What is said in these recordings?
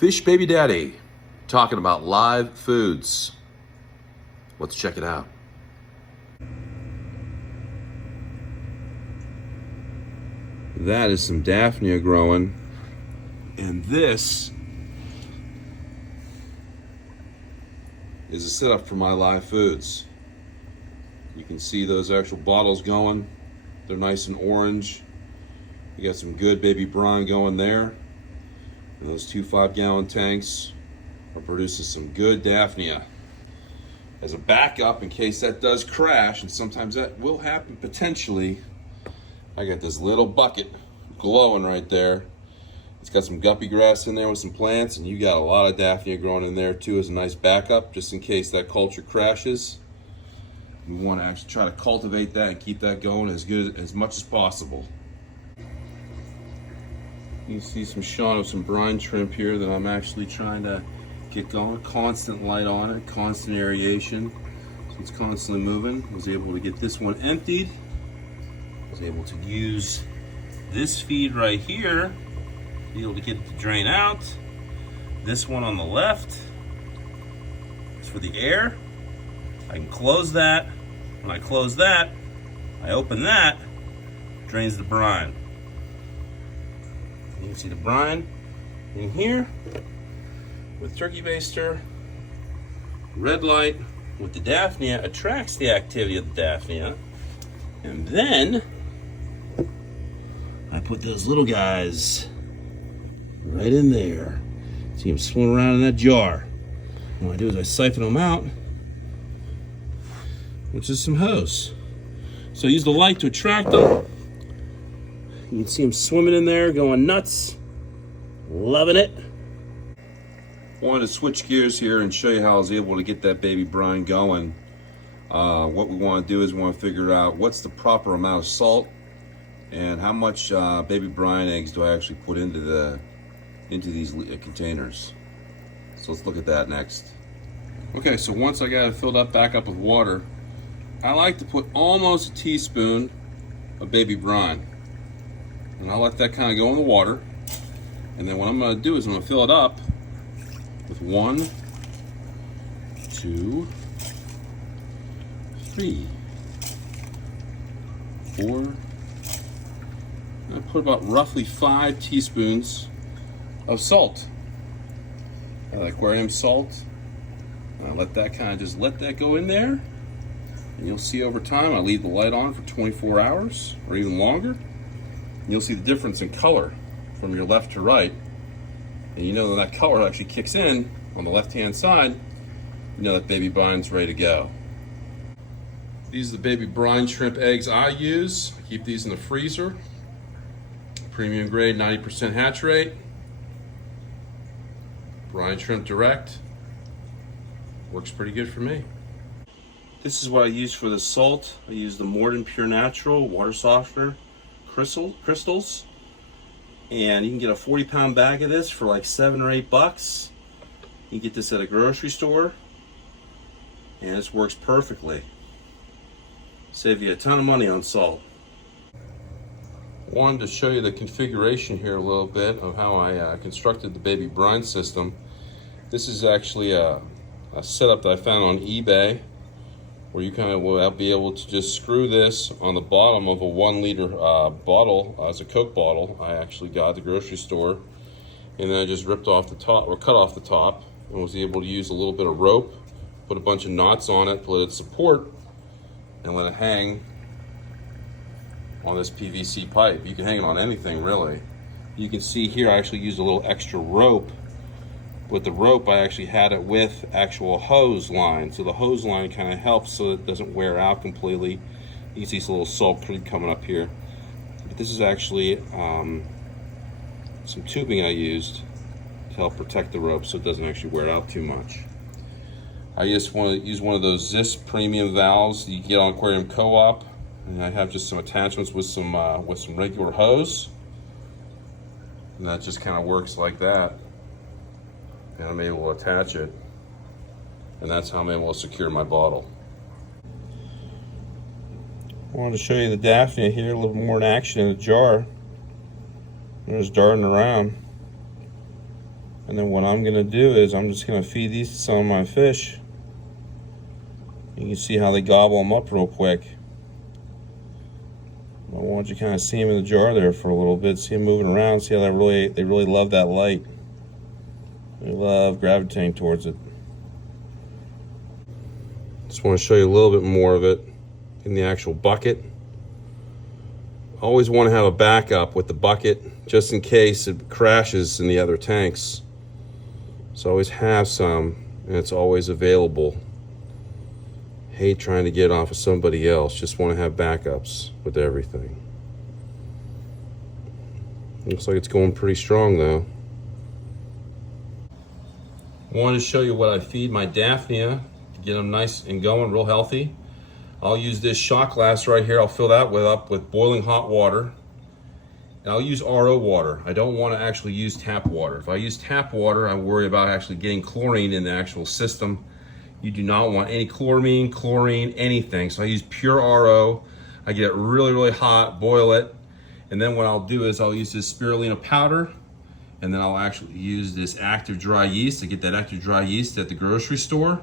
Fish Baby Daddy, talking about live foods. Let's check it out. That is some Daphnia growing, and this is a setup for my live foods. You can see those actual bottles going. They're nice and orange. We got some good baby brine going there. And those 2 5-gallon tanks are producing some good Daphnia. As a backup, in case that does crash, and sometimes that will happen potentially, I got this little bucket glowing right there. It's got some guppy grass in there with some plants, and you got a lot of Daphnia growing in there too as a nice backup, just in case that culture crashes. We want to actually try to cultivate that and keep that going as much as possible. You can see some shot of some brine shrimp here that I'm actually trying to get going. Constant light on it, constant aeration, so it's constantly moving. I was able to get this one emptied. I was able to use this feed right here, be able to get it to drain out. This one on the left is for the air. I can close that. When I close that, I open that, drains the brine. You can see the brine in here with turkey baster. Red light with the Daphnia attracts the activity of the Daphnia. And then I put those little guys right in there. See them swimming around in that jar. What I do is I siphon them out, which is some hose. So I use the light to attract them. You can see them swimming in there, going nuts, loving it. I wanted to switch gears here and show you how I was able to get that baby brine going. What we want to do is we want to figure out what's the proper amount of salt and how much baby brine eggs do I actually put into these containers. So let's look at that next. Okay, so once I got it filled up back up with water, I like to put almost a teaspoon of baby brine. And I'll let that kind of go in the water. And then what I'm going to do is I'm going to fill it up with 1, 2, 3, 4. And I put about roughly 5 teaspoons of salt. Aquarium salt. And I let that kind of just let that go in there. And you'll see over time, I leave the light on for 24 hours or even longer. And you'll see the difference in color from your left to right. And you know that color actually kicks in on the left-hand side. You know that baby brine's ready to go. These are the baby brine shrimp eggs I use. I keep these in the freezer. Premium grade, 90% hatch rate. Brine shrimp direct. Works pretty good for me. This is what I use for the salt. I use the Morden Pure Natural water softener crystals. And you can get a 40-pound bag of this for like $7 or $8. You can get this at a grocery store. And this works perfectly. Save you a ton of money on salt. Wanted to show you the configuration here a little bit of how I constructed the baby brine system. This is actually a setup that I found on eBay, where you kind of will be able to just screw this on the bottom of a 1-liter bottle. It's a Coke bottle I actually got at the grocery store, and then I just ripped off the top, or cut off the top, and was able to use a little bit of rope, put a bunch of knots on it to let it support, and let it hang on this PVC pipe. You can hang it on anything really. You can see here I actually used a little extra rope. With the rope I actually had it with actual hose line, so the hose line kind of helps so it doesn't wear out completely. You can see some little salt cream coming up here. But this is actually some tubing I used to help protect the rope so it doesn't actually wear out too much. I just want to use one of those Zis premium valves that you get on Aquarium Co-op. And I have just some attachments with some regular hose, and that just kind of works like that. And I'm able to attach it, and that's how I'm able to secure my bottle. I wanted to show you the Daphnia here, a little more in action in the jar. They're just darting around. And then what I'm gonna do is I'm just gonna feed these to some of my fish. You can see how they gobble them up real quick. I want you to kind of see them in the jar there for a little bit, see them moving around, see how they really love that light. They love gravitating towards it. Just want to show you a little bit more of it in the actual bucket. Always want to have a backup with the bucket just in case it crashes in the other tanks. So always have some, and it's always available. Hate trying to get off of somebody else. Just want to have backups with everything. Looks like it's going pretty strong though. I wanted to show you what I feed my Daphnia to get them nice and going, real healthy. I'll use this shot glass right here. I'll fill that up with boiling hot water. And I'll use RO water. I don't want to actually use tap water. If I use tap water, I worry about actually getting chlorine in the actual system. You do not want any chloramine, chlorine, anything. So I use pure RO. I get it really hot, boil it. And then what I'll do is I'll use this spirulina powder, and then I'll actually use this active dry yeast. I get that active dry yeast at the grocery store.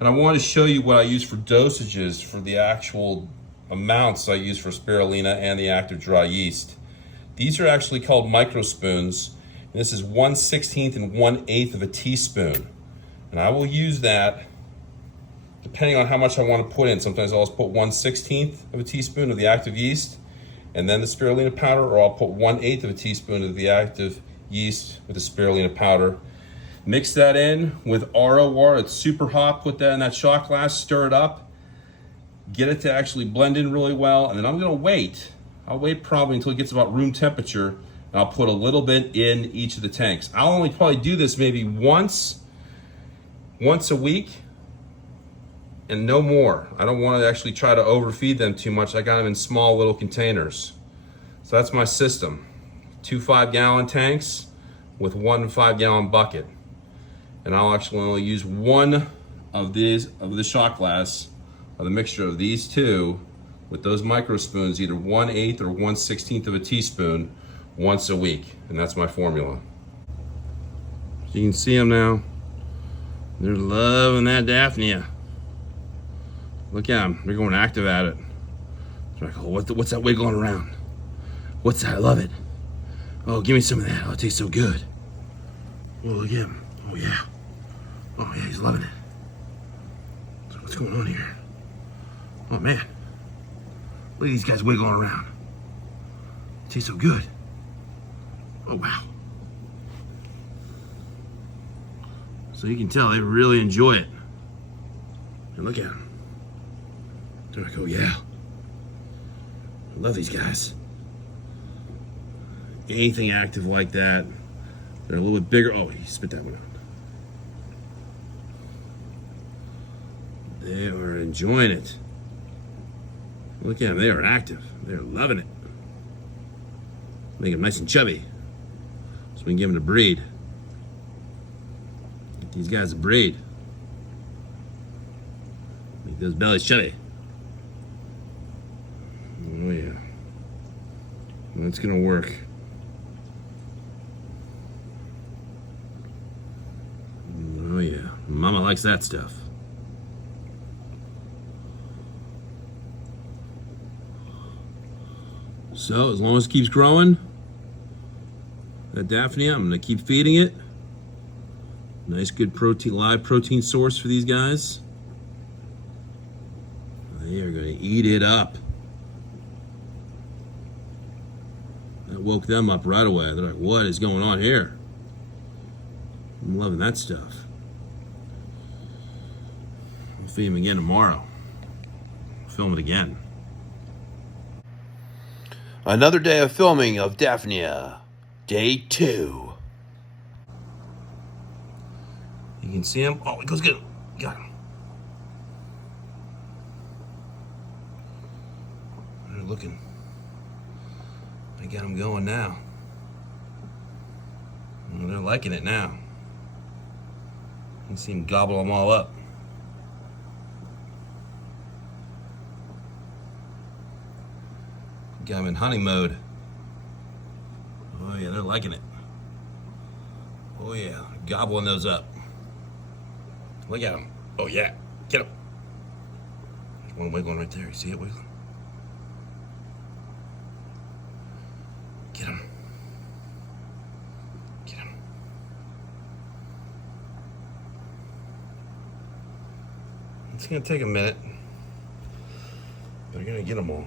And I want to show you what I use for dosages for the actual amounts I use for spirulina and the active dry yeast. These are actually called microspoons. And this is 1/16 and 1/8 of a teaspoon. And I will use that depending on how much I want to put in. Sometimes I'll just put 1/16 of a teaspoon of the active yeast and then the spirulina powder, or I'll put 1/8 of a teaspoon of the active yeast with the spirulina powder. Mix that in with RO water. It's super hot. Put that in that shot glass, stir it up, get it to actually blend in really well, and then I'm gonna wait. I'll wait probably until it gets about room temperature, and I'll put a little bit in each of the tanks. I'll only probably do this maybe once a week, and no more. I don't want to actually try to overfeed them too much. I got them in small little containers. So that's my system. 2 5-gallon tanks with 1 5-gallon bucket. And I'll actually only use one of these, of the shot glass, of the mixture of these two with those micro spoons, either 1/8 or 1/16 of a teaspoon, once a week. And that's my formula. So you can see them now. They're loving that Daphnia. Look at them, they're going active at it. They're like, oh, what's that wiggling around? What's that? I love it. Oh, give me some of that. Oh, it tastes so good. Oh, look at him. Oh, yeah. Oh, yeah, he's loving it. So what's going on here? Oh, man. Look at these guys wiggling around. It tastes so good. Oh, wow. So you can tell they really enjoy it. And look at them. They're like, oh, yeah. I love these guys. Anything active like that, they're a little bit bigger. Oh, he spit that one out. They are enjoying it. Look at them, they are active. They're loving it. Make them nice and chubby so we can give them to breed. Get these guys to breed. Make those bellies chubby. Oh yeah. That's gonna work. Oh yeah, Mama likes that stuff. So as long as it keeps growing, that Daphnia, I'm gonna keep feeding it. Nice good protein, live protein source for these guys. They are gonna eat it up. That woke them up right away. They're like, what is going on here? I'm loving that stuff. I'll feed them again tomorrow. Film it again. Another day of filming of Daphnia. Day 2. You can see him. Oh, he goes get him. Got him. They're looking. I got him going now. Well, they're liking it now. You can see him gobble them all up. Got them in hunting mode. Oh yeah, they're liking it. Oh yeah, gobbling those up. Look at him. Oh yeah, get him. There's one wiggling right there. You see it wiggling? Get him. Get him. It's gonna take a minute. They're gonna get them all.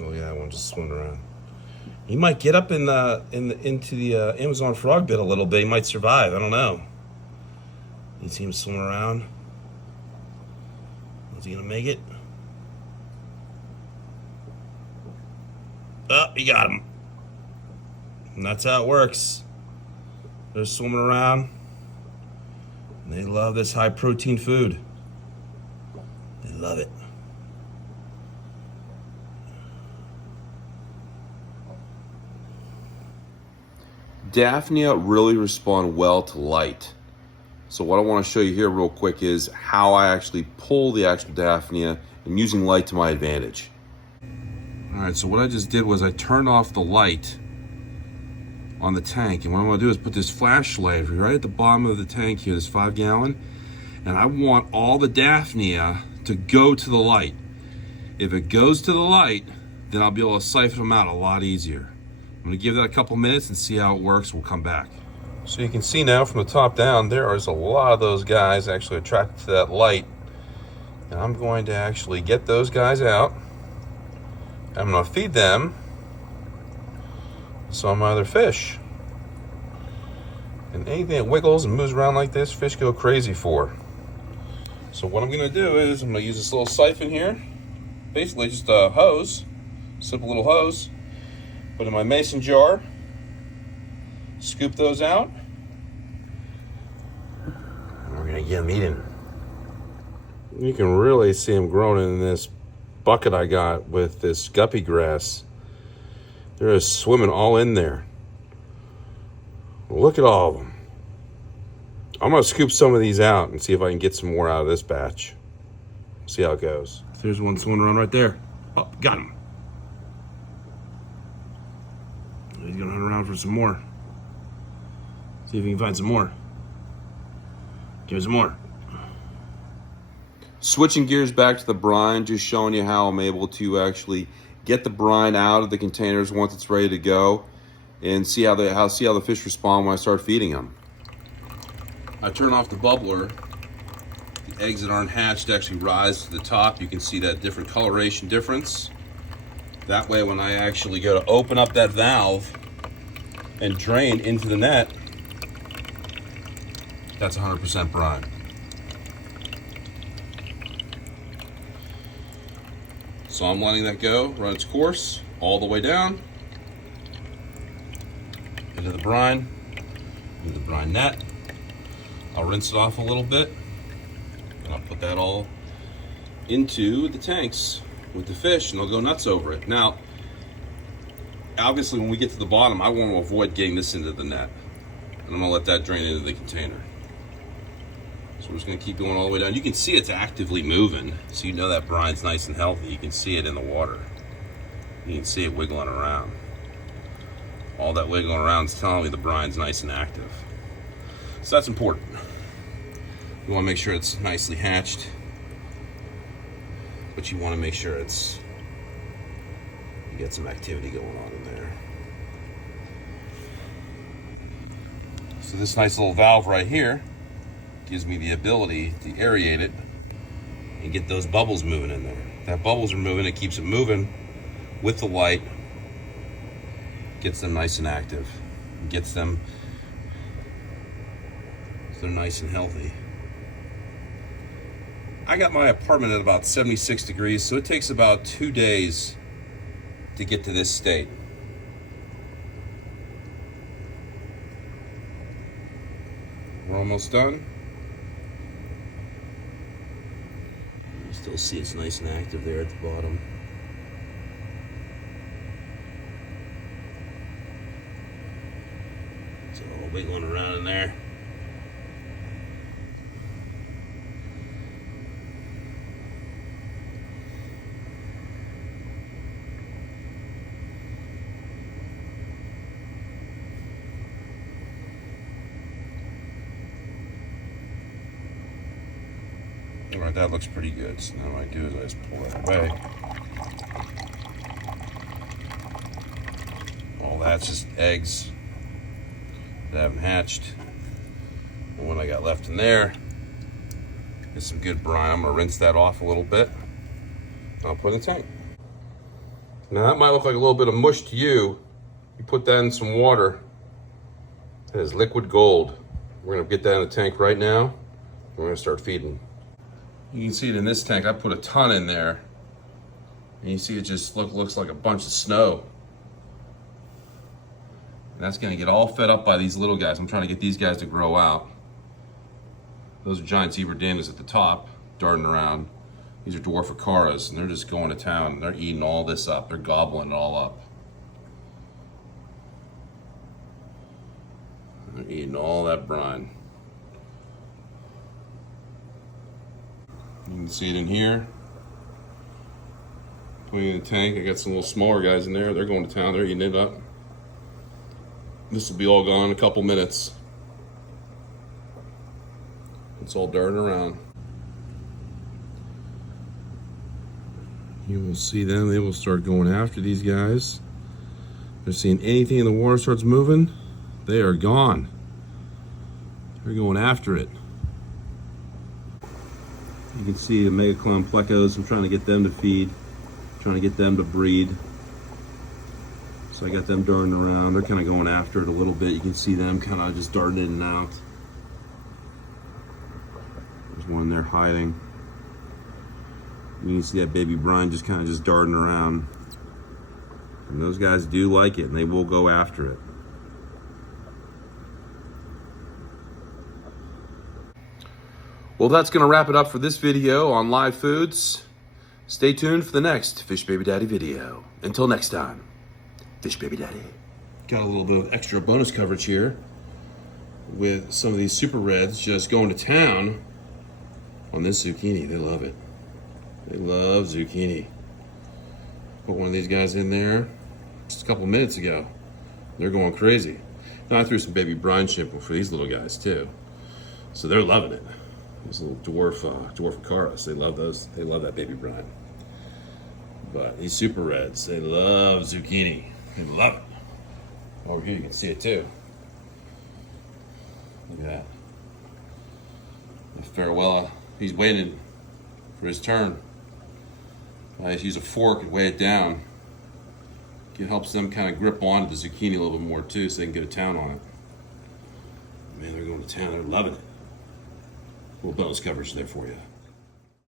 Oh yeah, that one just swimming around. He might get up into the Amazon frog bed a little bit. He might survive. I don't know. You see him swimming around. Is he gonna make it? Oh, he got him. And that's how it works. They're swimming around. And they love this high protein food. They love it. Daphnia really respond well to light. So what I want to show you here real quick is how I actually pull the actual Daphnia and using light to my advantage. All right, so what I just did was I turned off the light on the tank, and what I'm gonna do is put this flashlight right at the bottom of the tank here, this 5 gallon, and I want all the Daphnia to go to the light. If it goes to the light, then I'll be able to siphon them out a lot easier. I'm gonna give that a couple minutes and see how it works. We'll come back. So you can see now from the top down, there is a lot of those guys actually attracted to that light. And I'm going to actually get those guys out. I'm gonna feed them some other fish. And anything that wiggles and moves around like this, fish go crazy for. So what I'm gonna do is I'm gonna use this little siphon here. Basically just a hose, simple little hose. Put in my mason jar, scoop those out. And we're gonna get them eating. You can really see them growing in this bucket I got with this guppy grass. They're just swimming all in there. Look at all of them. I'm gonna scoop some of these out and see if I can get some more out of this batch. See how it goes. There's one swimming around right there. Oh, got him. He's gonna hunt around for some more. See if he can find some more. Give me some more. Switching gears back to the brine, just showing you how I'm able to actually get the brine out of the containers once it's ready to go, and see how the fish respond when I start feeding them. I turn off the bubbler. The eggs that aren't hatched actually rise to the top. You can see that different coloration difference. That way, when I actually go to open up that valve and drain into the net, that's 100% brine. So I'm letting that go, run its course all the way down into the brine net. I'll rinse it off a little bit, and I'll put that all into the tanks with the fish, and they'll go nuts over it. Now, obviously, when we get to the bottom, I want to avoid getting this into the net, and I'm gonna let that drain into the container. So we're just gonna keep going all the way down. You can see it's actively moving, so you know that brine's nice and healthy. You can see it in the water. You can see it wiggling around. All that wiggling around is telling me the brine's nice and active. So that's important. You wanna make sure it's nicely hatched, but you wanna make sure you get some activity going on in there. So this nice little valve right here gives me the ability to aerate it and get those bubbles moving in there. If that bubbles are moving, it keeps it moving with the light, gets them nice and active, gets them so they're nice and healthy. I got my apartment at about 76 degrees, so it takes about 2 days to get to this state. We're almost done. You still see it's nice and active there at the bottom. It's all wiggling around in there. All right, that looks pretty good. So now what I do is I just pull that away. All that's just eggs that haven't hatched. And what I got left in there is some good brine. I'm gonna rinse that off a little bit. I'll put it in the tank. Now that might look like a little bit of mush to you. You put that in some water. That is liquid gold. We're gonna get that in the tank right now. We're gonna start feeding. You can see it in this tank. I put a ton in there. And you see it just looks like a bunch of snow. And that's gonna get all fed up by these little guys. I'm trying to get these guys to grow out. Those are giant zebra dantas at the top, darting around. These are dwarf acaras, and they're just going to town. They're eating all this up. They're gobbling it all up. They're eating all that brine. You can see it in here. Putting it in the tank. I got some little smaller guys in there. They're going to town. They're eating it up. This will be all gone in a couple minutes. It's all darting around. You will see them. They will start going after these guys. They're seeing anything in the water starts moving, they are gone. They're going after it. You can see the megaclown plecos. I'm trying to get them to feed, trying to get them to breed. So I got them darting around. They're kind of going after it a little bit. You can see them kind of just darting in and out. There's one there hiding. You can see that baby brine just kind of just darting around. And those guys do like it, and they will go after it. Well, that's going to wrap it up for this video on live foods. Stay tuned for the next Fish Baby Daddy video. Until next time, Fish Baby Daddy. Got a little bit of extra bonus coverage here with some of these super reds just going to town on this zucchini. They love it. They love zucchini. Put one of these guys in there just a couple minutes ago. They're going crazy. Now I threw some baby brine shrimp for these little guys too. So they're loving it. These little dwarf acaras. They love those. They love that baby brine. But these super reds, they love zucchini. They love it. Over here you can see it too. Look at that. The Farewella, he's waiting for his turn. I just use a fork and weigh it down. It helps them kind of grip onto the zucchini a little bit more too, so they can get a town on it. Man, they're going to town. They're loving it. Little bonus coverage there for you.